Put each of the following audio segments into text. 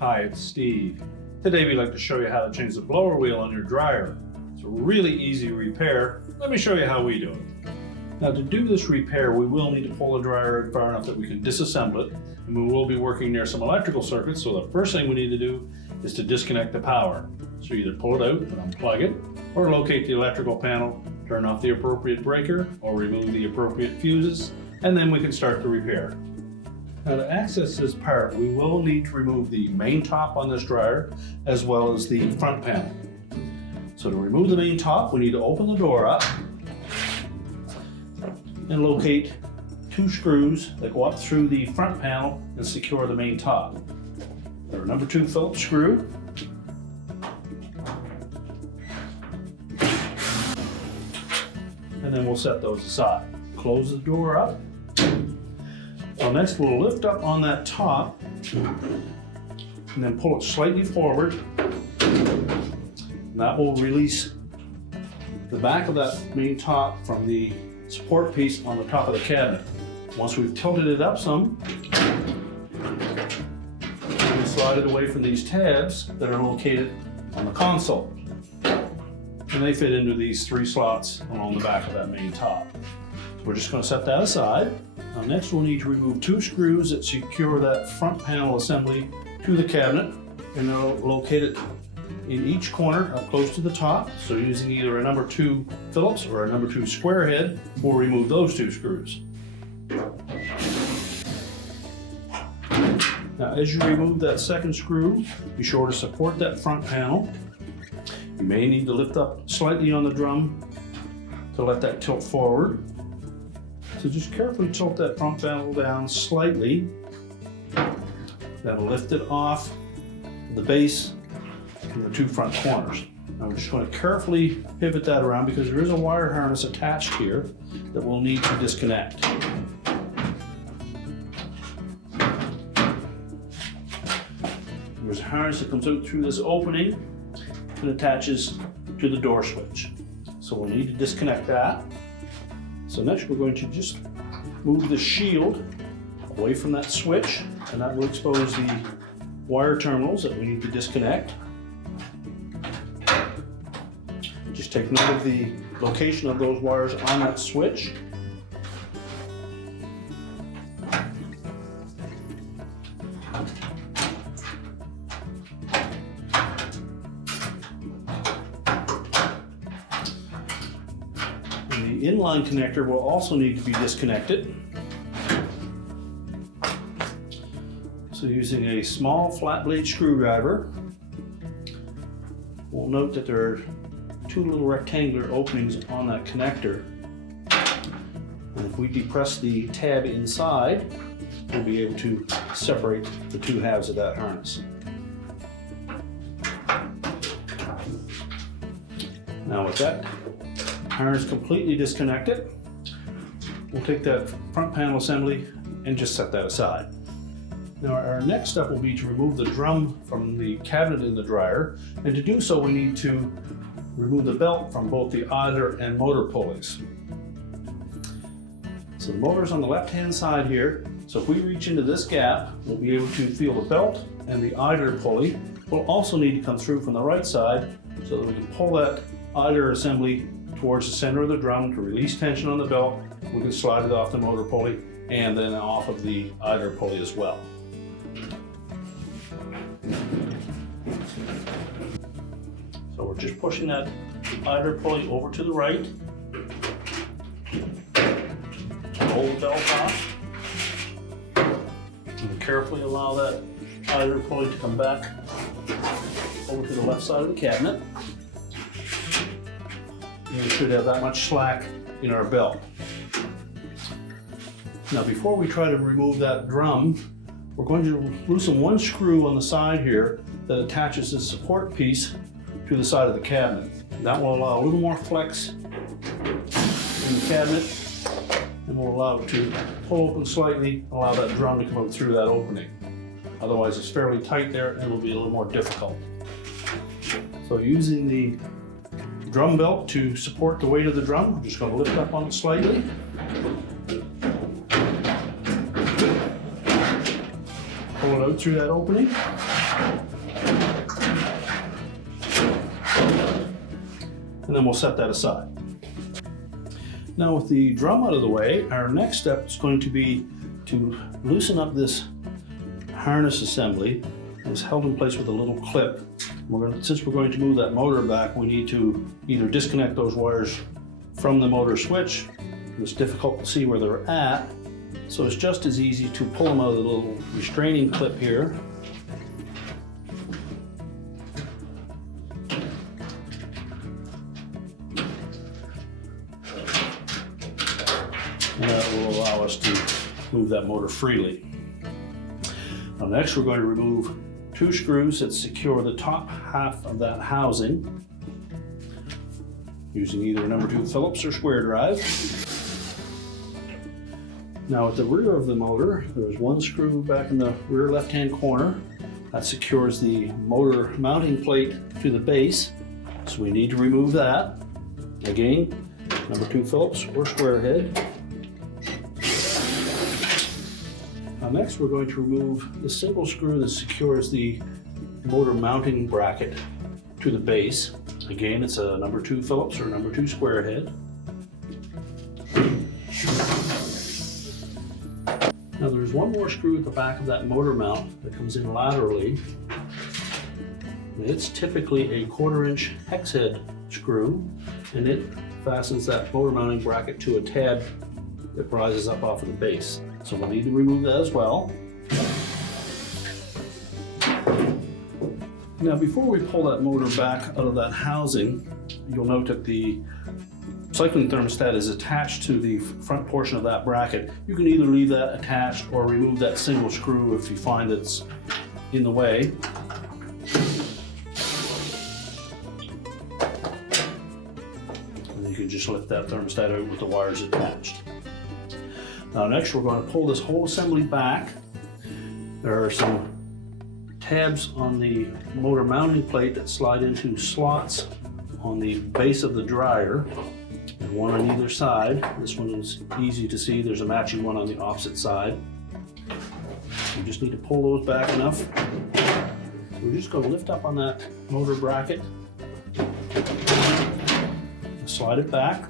Hi, it's Steve. Today we'd like to show you how to change the blower wheel on your dryer. It's a really easy repair. Let me show you how we do it. Now to do this repair, we will need to pull the dryer far enough that we can disassemble it, and we will be working near some electrical circuits, so the first thing we need to do is to disconnect the power. So either pull it out and unplug it, or locate the electrical panel, turn off the appropriate breaker, or remove the appropriate fuses, and then we can start the repair. Now to access this part, we will need to remove the main top on this dryer, as well as the front panel. So to remove the main top, we need to open the door up and locate two screws that go up through the front panel and secure the main top. Our number 2 Phillips screw, and then we'll set those aside. Close the door up. So next we'll lift up on that top and then pull it slightly forward. And that will release the back of that main top from the support piece on the top of the cabinet. Once we've tilted it up some, we slide it away from these tabs that are located on the console. And they fit into these 3 slots along the back of that main top. We're just going to set that aside. Now next we'll need to remove 2 screws that secure that front panel assembly to the cabinet, and they'll locate it in each corner up close to the top. So using either a number 2 Phillips or a number 2 square head, we'll remove those 2 screws. Now as you remove that second screw, be sure to support that front panel. You may need to lift up slightly on the drum to let that tilt forward. So just carefully tilt that front panel down slightly. That'll lift it off the base from the 2 front corners. Now we're just going to carefully pivot that around because there is a wire harness attached here that we'll need to disconnect. There's a harness that comes out through this opening and attaches to the door switch. So we'll need to disconnect that. So next we're going to just move the shield away from that switch, and that will expose the wire terminals that we need to disconnect. Just take note of the location of those wires on that switch. The inline connector will also need to be disconnected. So using a small flat blade screwdriver, we'll note that there are 2 little rectangular openings on that connector. And if we depress the tab inside, we'll be able to separate the 2 halves of that harness. Now with that harness completely disconnected, we'll take that front panel assembly and just set that aside. Now our next step will be to remove the drum from the cabinet in the dryer, and to do so we need to remove the belt from both the idler and motor pulleys. So the motor's on the left hand side here, so if we reach into this gap, we'll be able to feel the belt, and the idler pulley will also need to come through from the right side so that we can pull that idler assembly towards the center of the drum to release tension on the belt. We can slide it off the motor pulley and then off of the idler pulley as well. So we're just pushing that idler pulley over to the right. Roll the belt off. And carefully allow that idler pulley to come back over to the left side of the cabinet. And we should have that much slack in our belt. Now before we try to remove that drum, we're going to loosen 1 screw on the side here that attaches the support piece to the side of the cabinet. That will allow a little more flex in the cabinet and will allow it to pull open slightly, allow that drum to come out through that opening. Otherwise it's fairly tight there and it will be a little more difficult. So using the drum belt to support the weight of the drum, I'm just going to lift up on it slightly. Pull it out through that opening. And then we'll set that aside. Now with the drum out of the way, our next step is going to be to loosen up this harness assembly. It's held in place with a little clip. Since we're going to move that motor back, we need to either disconnect those wires from the motor switch. It's difficult to see where they're at, so it's just as easy to pull them out of the little restraining clip here. And that will allow us to move that motor freely. Now next we're going to remove 2 screws that secure the top half of that housing using either number 2 Phillips or square drive. Now at the rear of the motor, there's 1 screw back in the rear left-hand corner that secures the motor mounting plate to the base. So we need to remove that. Again, number 2 Phillips or square head. Now next we're going to remove the single screw that secures the motor mounting bracket to the base. Again, it's a number 2 Phillips or number 2 square head. Now there's 1 more screw at the back of that motor mount that comes in laterally. It's typically a 1/4 inch hex head screw, and it fastens that motor mounting bracket to a tab that rises up off of the base. So we'll need to remove that as well. Now before we pull that motor back out of that housing, you'll note that the cycling thermostat is attached to the front portion of that bracket. You can either leave that attached or remove that single screw if you find it's in the way. And you can just lift that thermostat out with the wires attached. Now next we're going to pull this whole assembly back. There are some tabs on the motor mounting plate that slide into slots on the base of the dryer. There's 1 on either side. This one is easy to see. There's a matching one on the opposite side. You just need to pull those back enough. We're just going to lift up on that motor bracket, slide it back.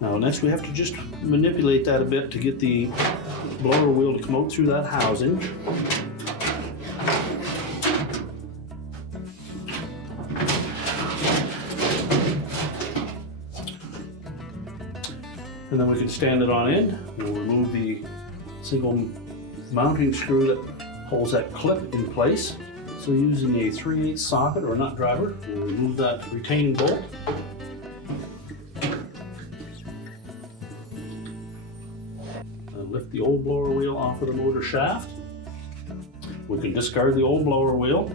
Now next we have to just manipulate that a bit to get the blower wheel to come out through that housing. And then we can stand it on in. We'll remove the single mounting screw that holds that clip in place. So using a 3/8 socket or nut driver, we'll remove that retaining bolt. Lift the old blower wheel off of the motor shaft. We can discard the old blower wheel.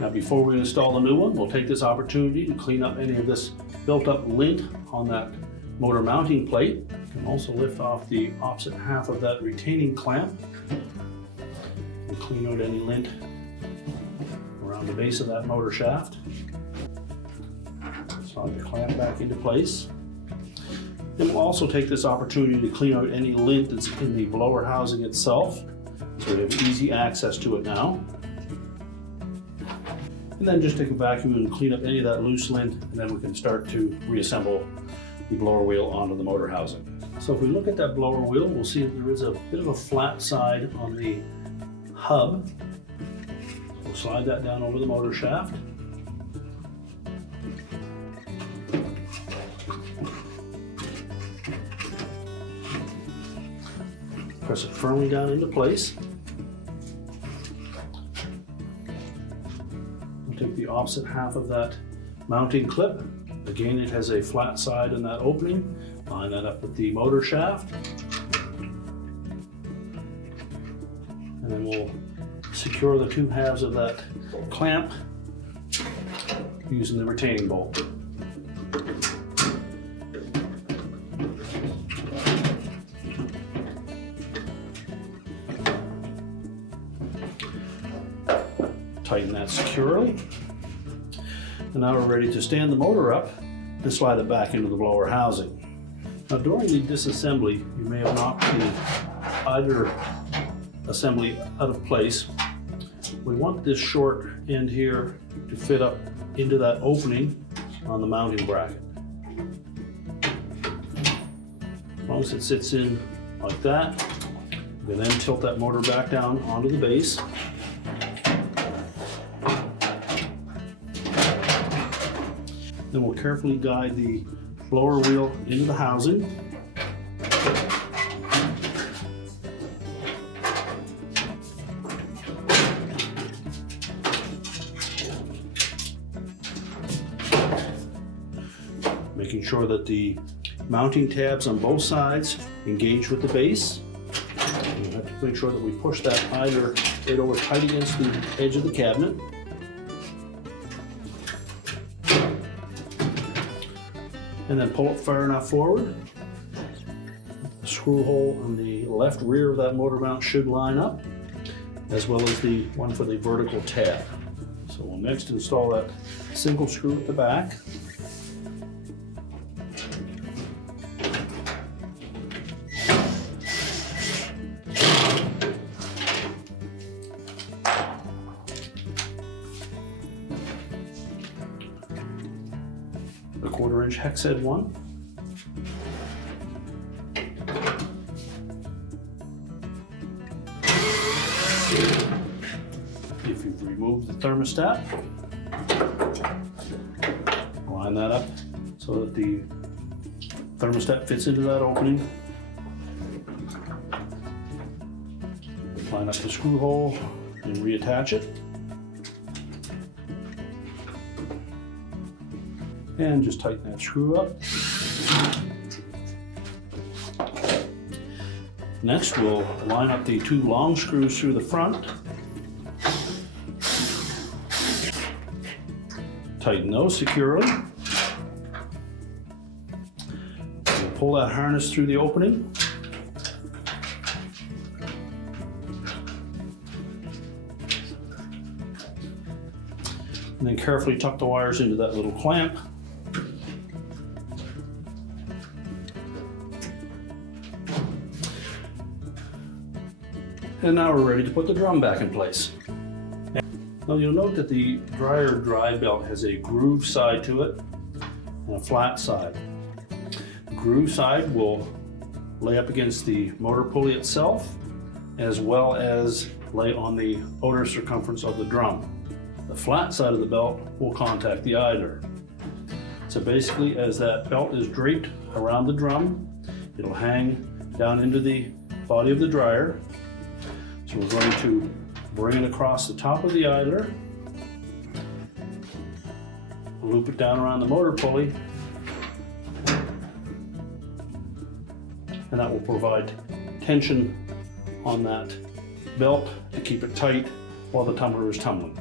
Now before we install the new one, we'll take this opportunity to clean up any of this built up lint on that motor mounting plate. You can also lift off the opposite half of that retaining clamp and clean out any lint around the base of that motor shaft. Slide the clamp back into place. And we'll also take this opportunity to clean out any lint that's in the blower housing itself, so we have easy access to it now. And then just take a vacuum and clean up any of that loose lint, and then we can start to reassemble the blower wheel onto the motor housing. So if we look at that blower wheel, we'll see that there is a bit of a flat side on the hub. We'll slide that down over the motor shaft. Press it firmly down into place. We'll take the opposite half of that mounting clip. Again, it has a flat side in that opening. Line that up with the motor shaft. And then we'll secure the 2 halves of that clamp using the retaining bolt. Tighten that securely. And now we're ready to stand the motor up and slide it back into the blower housing. Now during the disassembly, you may have knocked the idler assembly out of place. We want this short end here to fit up into that opening on the mounting bracket. As long as it sits in like that, we can then tilt that motor back down onto the base. Then we'll carefully guide the blower wheel into the housing. Making sure that the mounting tabs on both sides engage with the base. We have to make sure that we push that idler right over tight against the edge of the cabinet. And then pull it far enough forward. The screw hole on the left rear of that motor mount should line up, as well as the one for the vertical tab. So we'll next install that single screw at the back. The 1/4" hex head one. If you've removed the thermostat, line that up so that the thermostat fits into that opening. Line up the screw hole and reattach it. And just tighten that screw up. Next, we'll line up the 2 long screws through the front. Tighten those securely. We'll pull that harness through the opening. And then carefully tuck the wires into that little clamp. And now we're ready to put the drum back in place. Now you'll note that the dryer dry belt has a groove side to it and a flat side. The groove side will lay up against the motor pulley itself, as well as lay on the outer circumference of the drum. The flat side of the belt will contact the idler. So basically, as that belt is draped around the drum, it'll hang down into the body of the dryer. So we're going to bring it across the top of the idler, loop it down around the motor pulley, and that will provide tension on that belt to keep it tight while the tumbler is tumbling.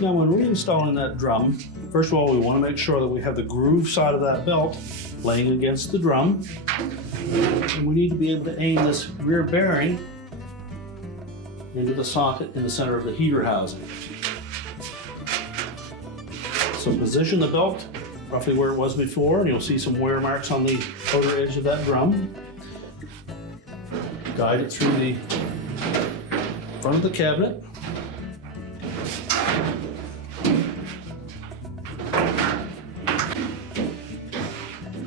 Now when reinstalling that drum, first of all we want to make sure that we have the groove side of that belt laying against the drum. And we need to be able to aim this rear bearing into the socket in the center of the heater housing. So position the belt roughly where it was before, and you'll see some wear marks on the outer edge of that drum. Guide it through the front of the cabinet.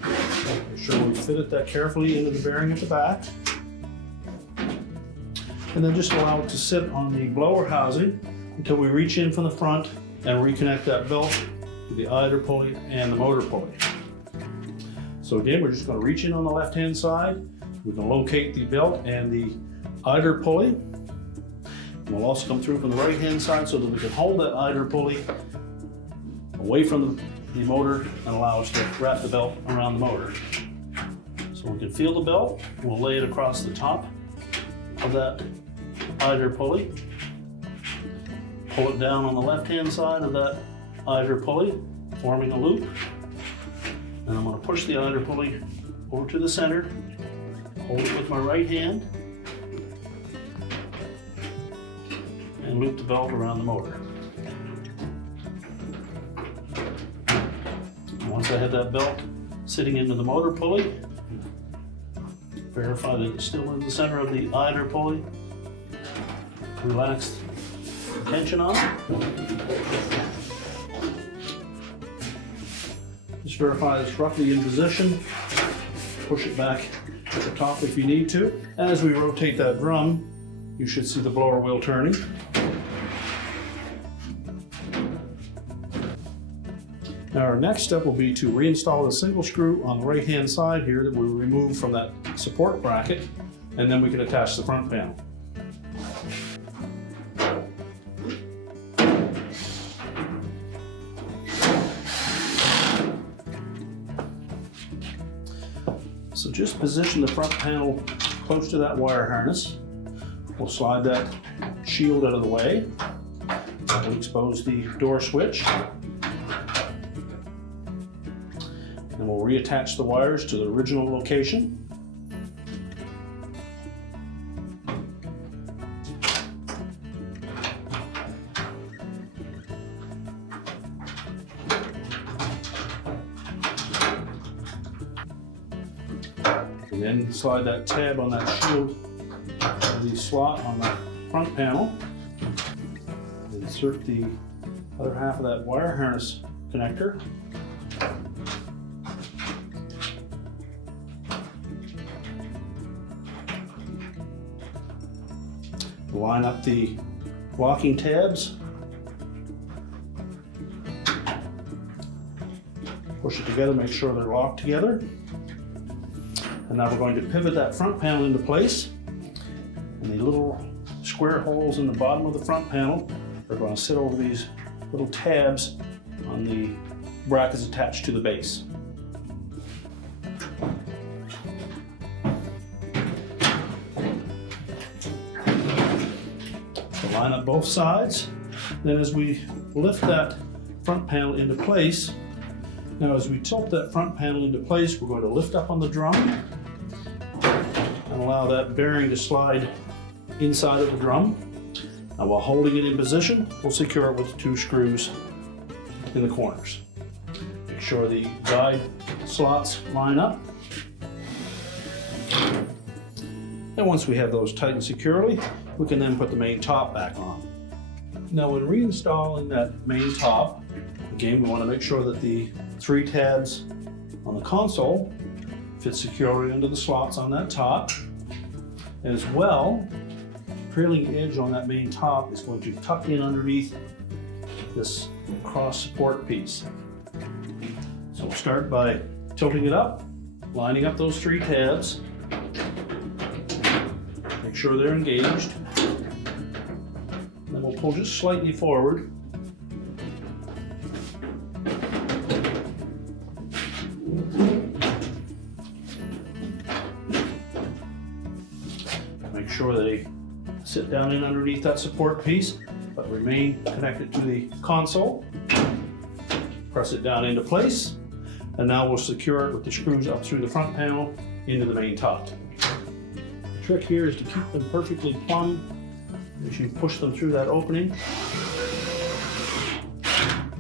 Make sure we fitted that carefully into the bearing at the back. And then just allow it to sit on the blower housing until we reach in from the front and reconnect that belt to the idler pulley and the motor pulley. So again, we're just going to reach in on the left-hand side. We can locate the belt and the idler pulley. And we'll also come through from the right-hand side so that we can hold that idler pulley away from the motor and allow us to wrap the belt around the motor. So we can feel the belt. We'll lay it across the top of that idler pulley. Pull it down on the left-hand side of that idler pulley, forming a loop. And I'm going to push the idler pulley over to the center, hold it with my right hand, and loop the belt around the motor. Once I have that belt sitting into the motor pulley, verify that it's still in the center of the idler pulley. Relax the tension on it. Just verify it's roughly in position. Push it back to the top if you need to. As we rotate that drum, you should see the blower wheel turning. Now our next step will be to reinstall the single screw on the right hand side here that we removed from that support bracket, and then we can attach the front panel. So just position the front panel close to that wire harness. We'll slide that shield out of the way. We'll expose the door switch. And we'll reattach the wires to the original location. And then slide that tab on that shield to the slot on the front panel. Insert the other half of that wire harness connector. Line up the locking tabs. Push it together, make sure they're locked together. And now we're going to pivot that front panel into place. And the little square holes in the bottom of the front panel are going to sit over these little tabs on the brackets attached to the base. So line up both sides. Then as we lift that front panel into place, now as we tilt that front panel into place, we're going to lift up on the drum and allow that bearing to slide inside of the drum. Now while holding it in position, we'll secure it with 2 screws in the corners. Make sure the guide slots line up. And once we have those tightened securely, we can then put the main top back on. Now when reinstalling that main top, again we want to make sure that the 3 tabs on the console fit securely into the slots on that top. As well, trailing edge on that main top is going to tuck in underneath this cross support piece. So we'll start by tilting it up, lining up those 3 tabs, make sure they're engaged. Then we'll pull just slightly forward. Make sure they sit down in underneath that support piece, but remain connected to the console. Press it down into place, and now we'll secure it with the screws up through the front panel into the main top. The trick here is to keep them perfectly plumb as you push them through that opening.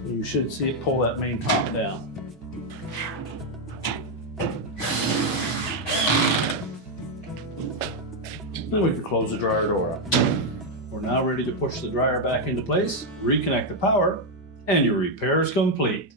You should see it pull that main top down. Then we can close the dryer door up. We're now ready to push the dryer back into place, reconnect the power, and your repair is complete.